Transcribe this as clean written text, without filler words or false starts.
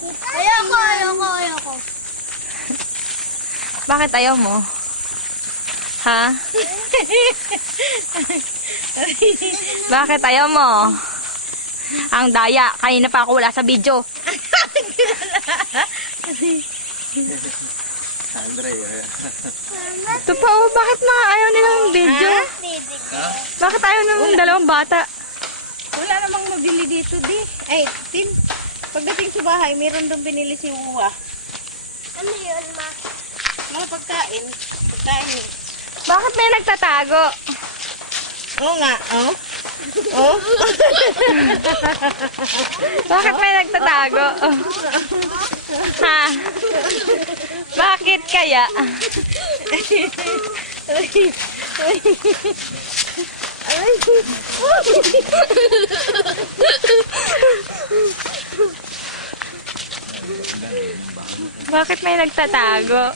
Ayoko. Bakit ayaw mo? Ha? Bakit ayaw mo? Ang daya. Kanina pa ako wala sa video. Andre, Ito pa oh, bakit mga ayaw nilang video? Bakit ayaw ng dalawang bata? Wala namang mabili dito, di. Ay, Tin. Pagdating sa bahay, meron doon binili si Uwa. Ano yun, ma? Mga pagkain. Pagkain. Bakit may nagtatago? Oo nga, oh. Oh? Bakit may nagtatago? Ha? Bakit kaya? Bakit may nagtatago?